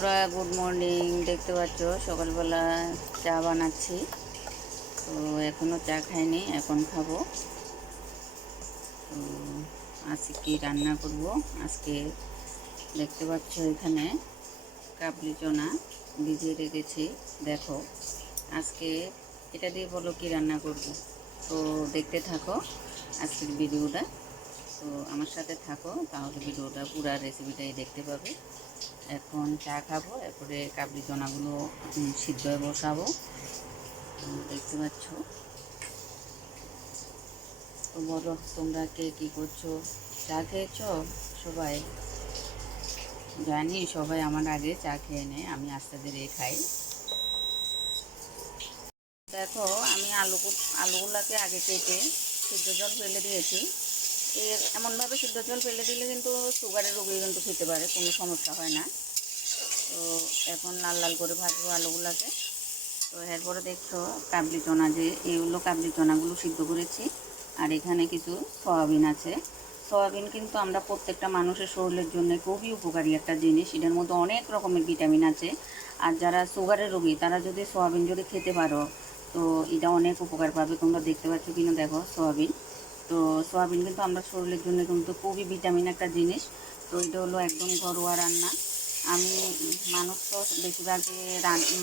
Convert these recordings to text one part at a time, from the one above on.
বন্ধুরা, good morning. দেখতে পাচ্ছ সকালবেলা চা বানাচ্ছি। তো এখনও চা খাইনি, এখন খাবো। তো আজকে কি রান্না করব? আজকে দেখতে পাচ্ছ এখানে কাবলি চনা ভিজিয়ে রেখেছি। দেখো আজকে এটা দিয়ে বলো কি রান্না করব। তো দেখতে থাকো আজকের ভিডিওটা। তো আমার সাথে থাকো, তাহলে ভিডিওটা পুরো রেসিপিটাই দেখতে পাবে। এখন চা খাবো, এরপরে কাবলি চনাগুলো সিদ্ধ হয়ে বসাবো। দেখতে পাচ্ছ। তো বলো তোমরা কে কী করছো? চা খেয়েছো সবাই? জানি সবাই আমার আগে চা খেয়ে নেয়, আমি আস্তে ধীরে খাই। দেখো আমি আলুগুলোকে আগে কেটে সিদ্ধ জল ফেলে দিয়েছি। এমনভাবে সিদ্ধ জল ফেলে দিলে কিন্তু সুগারের রোগী কিন্তু খেতে পারে, কোনো সমস্যা হয় না। তো এখন লাল লাল করে ভাজবো আলুগুলোকে। তো এরপরে দেখছো কাবলি চনা, যে এইগুলো কাবলি চনাগুলো সিদ্ধ করেছি। আর এখানে কিছু সয়াবিন আছে। সয়াবিন কিন্তু আমরা প্রত্যেকটা মানুষের শরীরের জন্য খুবই উপকারী একটা জিনিস। এটার মধ্যে অনেক রকমের ভিটামিন আছে। আর যারা সুগারের রোগী তারা যদি সয়াবিন যদি খেতে পারো, তো এটা অনেক উপকার পাবে। তোমরা দেখতে পাচ্ছ কিনা দেখো সয়াবিন। তো সয়াবিন কিন্তু আমরা শরীরের জন্য কিন্তু খুবই ভিটামিন একটা জিনিস। তো এটা হলো একদম ঘরোয়া রান্না। আমি মানুষ তো বেশিরভাগই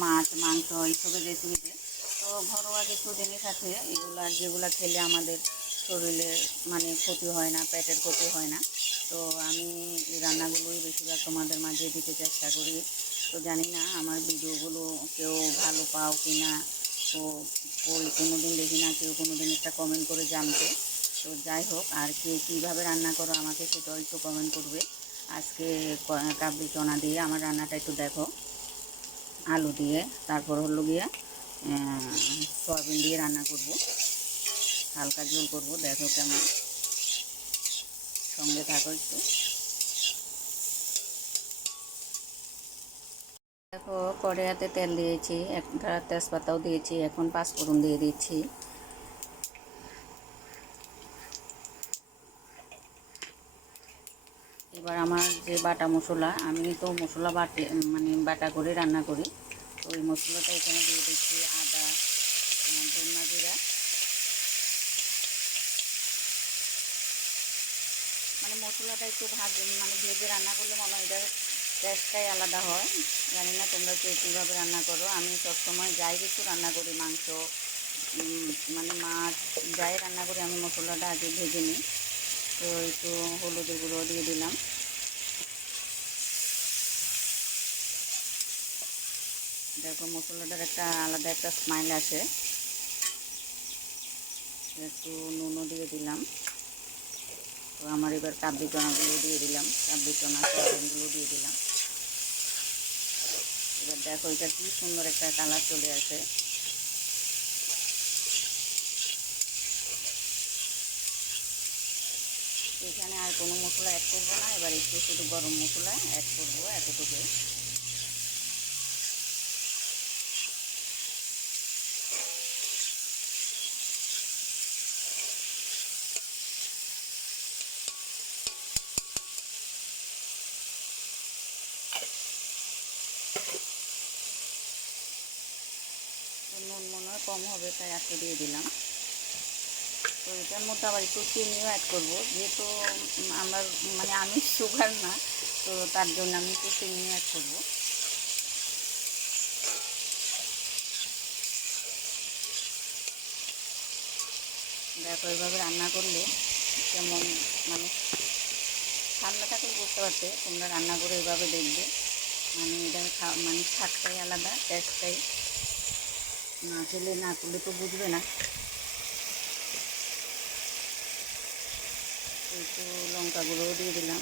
মাছ মাংস এইসবের রেসিপিতে, তো ঘরোয়া কিছু জিনিস আছে এগুলো যেগুলো খেলে আমাদের শরীরের মানে ক্ষতি হয় না, পেটের ক্ষতি হয় না। তো আমি এই রান্নাগুলোই বেশিরভাগ তোমাদের মাঝে দিতে চেষ্টা করি। তো জানি না আমার ভিডিওগুলো কেউ ভালো পাও কি না। তো কোনো দিন দেখি না কেউ কোনো দিন একটা কমেন্ট করে জানতে। তো যাই হোক, আর কে কীভাবে রান্না করো আমাকে সেটাও একটু কমেন্ট করবে। আজকে কাবলি চনা দিয়ে আমার রান্নাটা একটু দেখো। আলু দিয়ে, তারপর হলো গিয়া সয়াবিন দিয়ে রান্না করব, হালকা ঝোল করব। দেখো কেমন, সঙ্গে থাকো একটু। দেখো কড়াইতে তেল দিয়েছি, একটা তেজপাতাও দিয়েছি, এখন পাঁচফোড়ন দিয়ে দিচ্ছি। এবার আমার যে বাটা মশলা, আমি তো মশলা মানে বাটা করে রান্না করি। তো ওই মশলাটা এখানে দিয়ে দিচ্ছি। আদা, ধনিয়া জিরা, মানে মশলাটা একটু ভেজে রান্না করলে মনে হয় এটার টেস্টটাই আলাদা হয়। জানি না তোমরা কে কীভাবে রান্না করো। আমি সবসময় যাই কিছু রান্না করি, মাংস মানে মাছ যাই রান্না করি, আমি মশলাটা আগে ভেজে নিই। তো একটু হলুদের গুঁড়ো দিয়ে দিলাম। দেখো মশলাটার একটা আলাদা একটা স্মাইল আসে। একটু নুনও দিয়ে দিলাম। তো আমার এবার কাবলি চনাগুলো দিয়ে দিলাম, কাবলি চনা সয়াবিনগুলো দিয়ে দিলাম। এবার দেখো এটা কি সুন্দর একটা কালার চলে আসে। এখানে আর কোনো মশলা অ্যাড করবো না, এবার একটু শুধু গরম মশলা অ্যাড করবো, এতটুকু। নুন মনে হয় কম হবে, তাই একটু দিয়ে দিলাম। তো এটার মধ্যে আবার একটু চিনিও অ্যাড করবো, যেহেতু আমার মানে আমি সুগার না, তো তার জন্য আমি একটু চিনিও অ্যাড করবো। দেখো এইভাবে রান্না করলে কেমন, মানে ঠান্ডা থাকলে বুঝতে পারতে তোমরা রান্না করে এইভাবে দেখবে। মানে এটা মানে স্বাদটাই আলাদা, টেস্টটাই না খেলে না করলে তো বুঝবে না। একটু লঙ্কা গুঁড়োও দিয়ে দিলাম।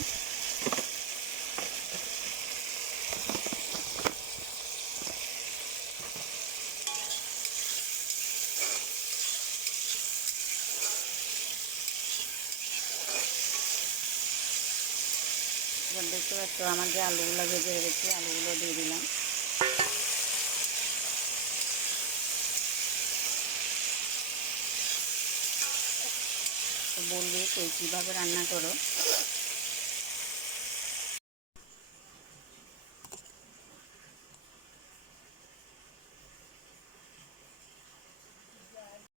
এবার দেখতে পাচ্ছ আমার যে আলুগুলো ভেজে রেখেছি, আলুগুলো দিয়ে দিলাম। তো বলবে কে কীভাবে রান্না করো।